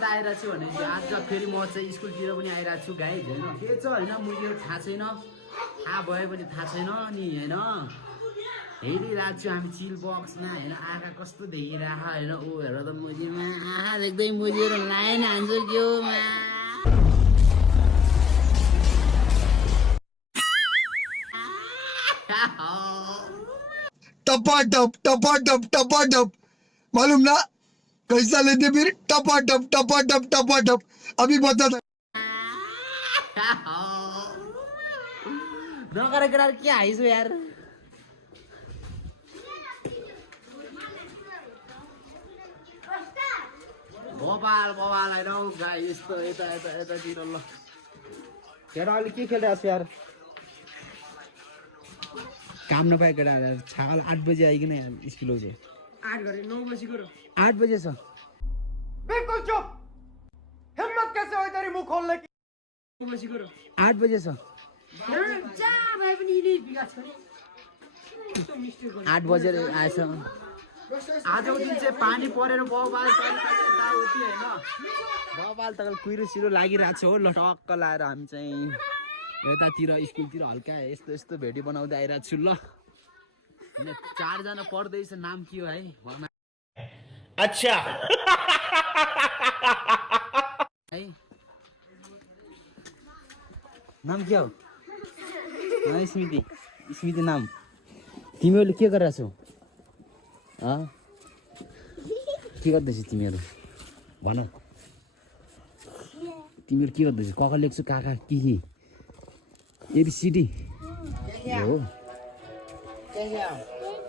कता आइरहेको छु भनेपछि आज फेरि म चाहिँ स्कुलतिर पनि आइरहेको छु गाइज होइन के छ होइन मैले थाहा छैन थाहा भयो भने थाहा छैन नि होइन हेरिरहेको छु हामी चिल बक्समा होइन आँखा कस्तो देखिरहेको होइन ऊ हेर त मुजीमा आँखा देख्दै मुजीहरू लाइन हान्छु क्या टपाटप मालूम ना कैसा लेते फिर टपाटप अभी बता था नगर केटाहरू के हाइसो यार बबाल होइन गाई यस्तो यतातिर ल केटा अहिले के खेलिरहेको छु यार काम नपाए केटाहरू छाल 8 बजे आइकन यार स्कुल आउँछ 8 गरे 9 बजे करो 8 बजे छ बिल्कुल चुप हिम्मत कैसे हो तेरी मुंह खोलने की 9 बजे करो 8 बजे छ जा भाइ पनि इले बिगा छोरे 8 बजे आएछ आजको दिन चाहिँ पानी परेर बबाल यताउति होइन बबाल त कुहिरो सिरो लागिरहेको छ हो ल टक्क लाएर हामी चाहिँ यतातिर स्कुलतिर हल्का यस्तो भेटी बनाउँदै आइरहेको छु ल होइन 4 जना पढ्दैछ नाम के हो है अच्छा है नाम के हो स्मृति नाम तिमीहरूले के गरिरहेछौ के गर्दैछौ तिमीहरू भन तिमीहरू के गर्दैछौ कका लेख्छौ काका के एबिसिडी हो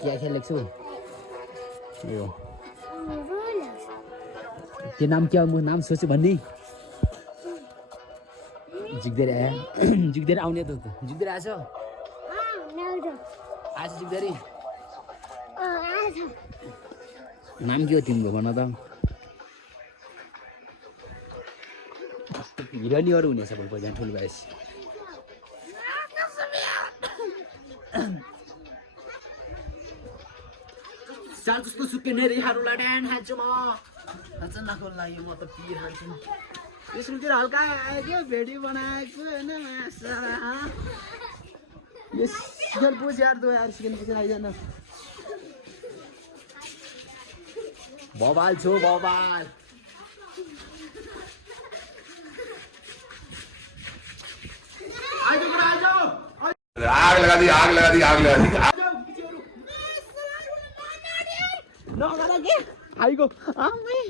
क्या लेख्छौ यो त्यो नाम क्या म नाम सोच्छु भन्ने जिग्देर आउने त जिग्देर आएछ आज जिग्देरी नाम के हो तिम्रो भन त हिरोनीहरू हुनेछ भोलि पर्सि ठुलो भएपछि चाल जस्तो सुके नेरीहरूलाई ड्यान खान्छु म नखोल्न लाग्यो म त पिर खान्छु स्कुलतिर हल्का आयो क्या भेडी बनाएको होइन यो सिकन पुछ यार दो यार सिकन पुछ आइजान बबाल छो बबाल आग लगा दी नगर के आइगो आमै